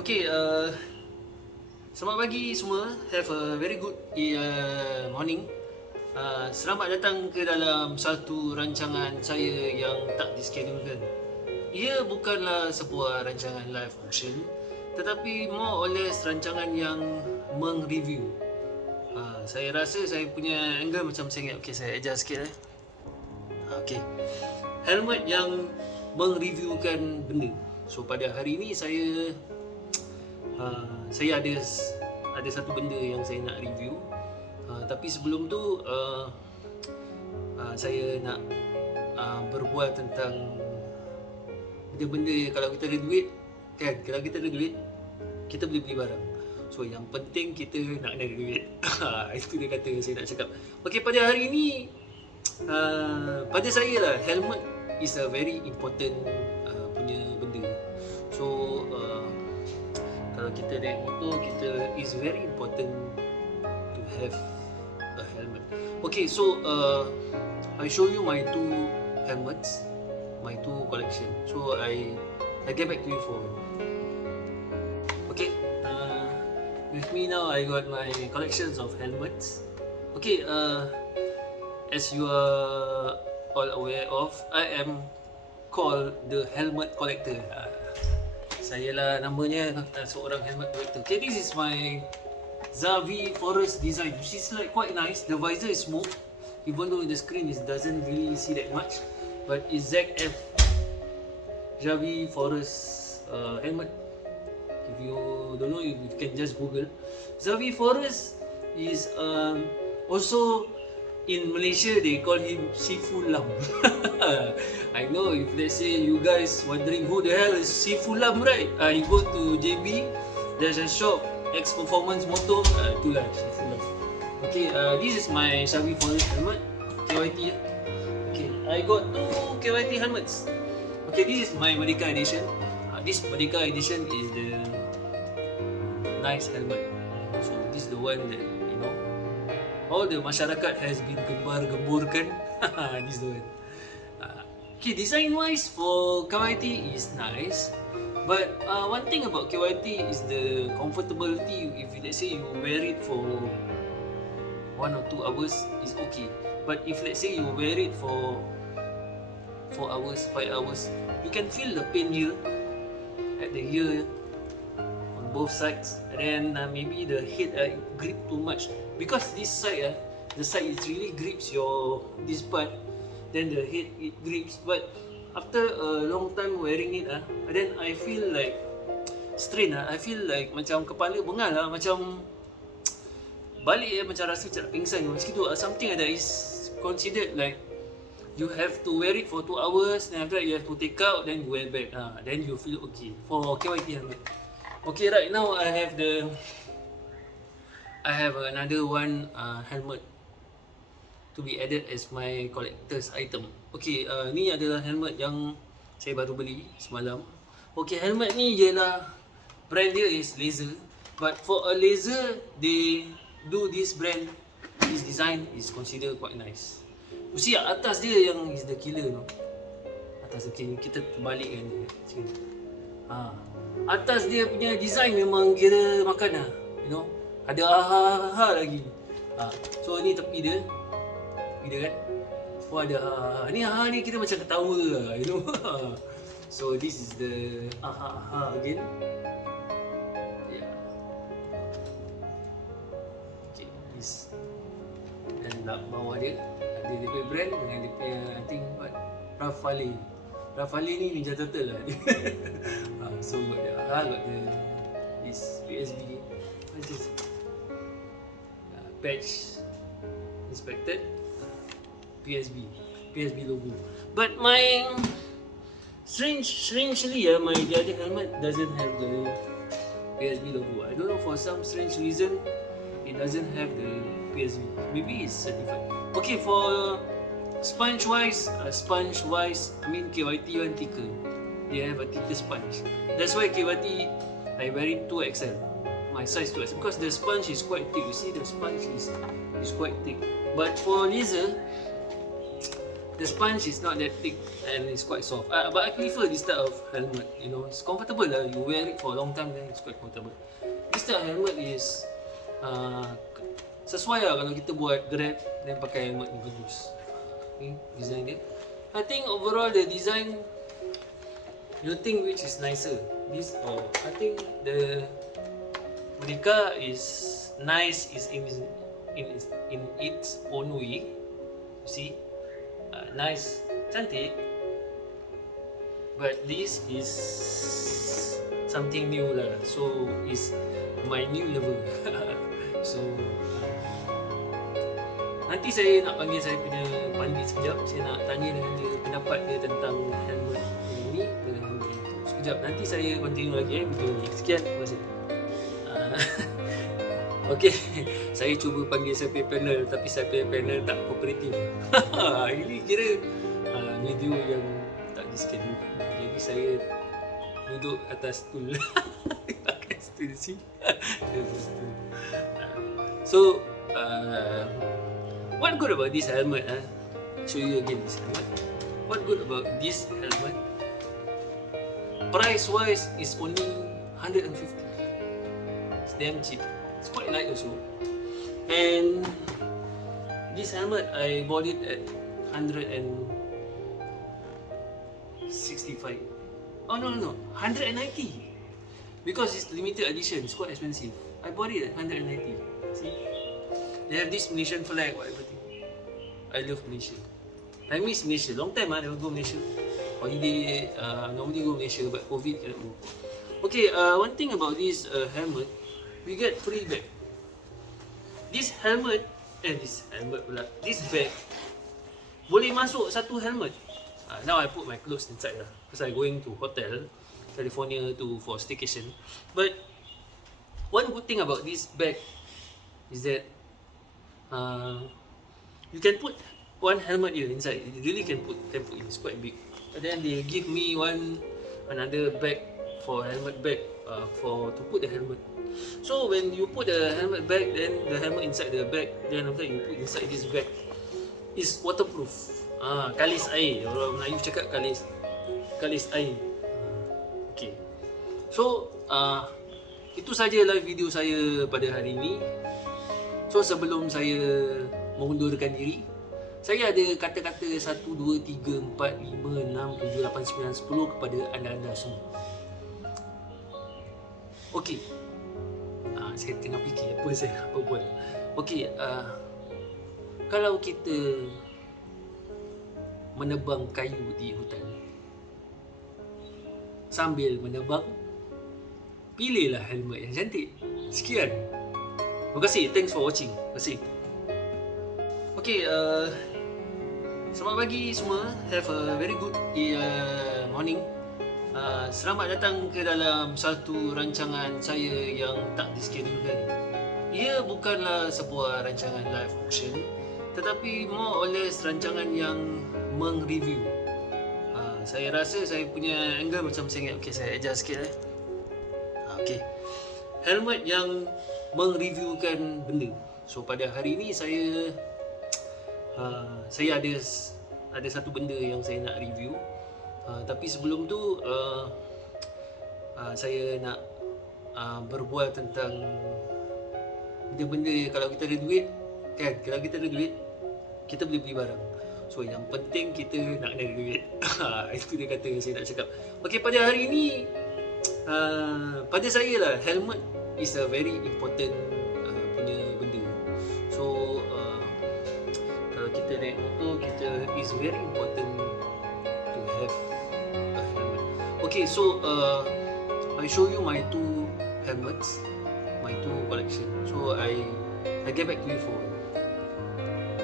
Okay, selamat pagi semua. Have a very good morning. Selamat datang ke dalam satu rancangan saya yang tak diskedulkan. Ia bukanlah sebuah rancangan live auction, tetapi more or less rancangan yang meng-review. Saya rasa saya punya angle macam sengit. Okay, saya adjust sikit. Okay, helmet yang meng-reviewkan benda. So pada hari ini saya ada satu benda yang saya nak review. Tapi sebelum tu saya nak berbual tentang benda-benda kalau kita ada duit kan, kalau kita ada duit kita boleh beli barang. So yang penting kita nak ada duit. Itu dia kata saya nak cakap. Okey, pada hari ini pada saya lah helmet is a very important punya benda. So kalau kita naik motor, kita is very important to have a helmet. Okay, so I show you my two helmets, my two collection. So I get back to you for one. Okay, with me now I got my collections of helmets. Okay, as you are all aware of, I am called the helmet collector. Saya lah namanya seorang helmet collector. Okay, this is my Xavi Forest design, which is like quite nice. The visor is smooth, even though the screen doesn't really see that much. But it's ZF Xavi Forest helmet. If you don't know, you can just Google. Xavi Forest is also in Malaysia they call him Sifu Lam. I know if let's say you guys wondering who the hell is Sifu Lam, right? You go to JB, there's a shop, X Performance Motor, itulah Sifu Lam. Okay, this is my Xavi Forest helmet, KYT. Okay, I got two KYT helmets. Okay, this is my Merdeka edition. This Merdeka edition is the nice helmet. So this is the one that all the masyarakat has been gembar-gemburkan. This is the one. Okay, design wise for KYT is nice, but one thing about KYT is the comfortability. If let's say you wear it for 1 or 2 hours, is okay. But if let's say you wear it for 4 hours, 5 hours, you can feel the pain here at the ear on both sides, and then maybe the head grip too much because this side the side it really grips your this part, then the head it grips. But after a long time wearing it then I feel like strain I feel like macam kepala bengal macam balik macam rasa macam nak pingsan macam itu. Something like that is considered like you have to wear it for 2 hours, then after that you have to take out, then you wear back, then you feel okay for KYT helmet. Okay, right now I have another one helmet to be added as my collector's item. Okay, ni adalah helmet yang saya baru beli semalam. Okay, helmet ni ialah brand dia is Laser, but for a Laser they do this brand, this design is considered quite nice. You see atas dia yang is the killer no. Atas kita terbalikkan dia macam ni. Atas dia punya design memang kira makan ada ha lagi. So ni tepi dia kan. Oh ada ni ni kita macam ketawa So this is the again. Yeah. Okay, this. Dan bawah dia ada dia punya brand dengan dia punya I think what Rafale ni Ninja Turtle lah. So got the this USB. What is this? Patch inspected. PSB logo. But my strangely my the other helmet doesn't have the PSB logo. I don't know, for some strange reason it doesn't have the PSB. Maybe it's certified. Okay, for sponge wise, I mean KYT one thicker. They have a thicker sponge. That's why KYT I wear it 2XL. My size 2XL because the sponge is quite thick. You see the sponge is quite thick. But for Laser, the sponge is not that thick and it's quite soft. But I prefer this type of helmet. You know, it's comfortable lah. You wear it for a long time, then it's quite comfortable. This type of helmet is sesuai lah kalau kita buat Grab, then pakai helmet ni bagus. Okay, design dia. I think overall the design, you think which is nicer? This or I think the Merdeka is nice, is in its own way. You see, nice, cantik. But this is something new lah. So is my new level. So nanti saya nak panggil saya punya pandit sekejap. Saya nak tanya dengan dia pendapat dia tentang helmet ini dengan helmet itu. Sekejap, nanti saya continue lagi video ni. Sekian, terima kasih. Okay, saya cuba panggil saya punya panel, tapi saya punya panel tak kooperatif. Ini kira video yang tak di-schedule. Jadi saya duduk atas stool. Pakai stool sini. So, what good about this helmet? Show you again this helmet. What good about this helmet? Price wise is only 150. It's damn cheap. It's quite light also. And this helmet I bought it at 165. Oh no, 190. Because it's limited edition, it's quite expensive. I bought it at 190. See? They have this Malaysian flag, whatever thing. I love Malaysia. I miss Malaysia. Long time I never go Malaysia. Holiday, normally go Malaysia, but COVID cannot go. Okay, one thing about this helmet, we get free bag. This bag boleh masuk satu helmet. Now I put my clothes inside lah, because I going to hotel California for staycation. But one good thing about this bag is that you can put one helmet here inside. You really can put in. It's quite big. And then they give me another bag for helmet bag to put the helmet. So when you put the helmet bag, then the helmet inside the bag, then after you put inside this bag, is waterproof. Kalis air. Orang Melayu cakap kalis air. Okay. So itu saja live video saya pada hari ini. So sebelum saya mengundurkan diri, saya ada kata-kata 1, 2, 3, 4, 5, 6, 7, 8, 9, 10 kepada anda-anda semua. Okey. Saya tengah fikir apa saya buat. Okey, kalau kita menebang kayu di hutan, sambil menebang, pilihlah helmet yang cantik. Sekian. Terima kasih. Thanks for watching. Terima kasih. Okay, selamat pagi semua. Have a very good morning. Selamat datang ke dalam satu rancangan saya yang tak dischedulekan. Ia bukanlah sebuah rancangan live auction, tetapi more or less rancangan yang meng-review. Saya rasa saya punya angle macam saya ingat. Okay, saya adjust sikit. Okay, helmet yang meng-reviewkan benda. So pada hari ini saya ada satu benda yang saya nak review. Tapi sebelum tu saya nak berbual tentang benda-benda. Kalau kita ada duit, kan, kalau kita ada duit, kita boleh beli barang. So yang penting kita nak ada duit. Itu dia kata yang saya nak cakap. Okay, pada hari ini pada saya lah, helmet is a very important punya benda. So kalau kita naik motor, is very important to have a helmet. Okay, so I show you my two helmets, my two collection. So I get back to you for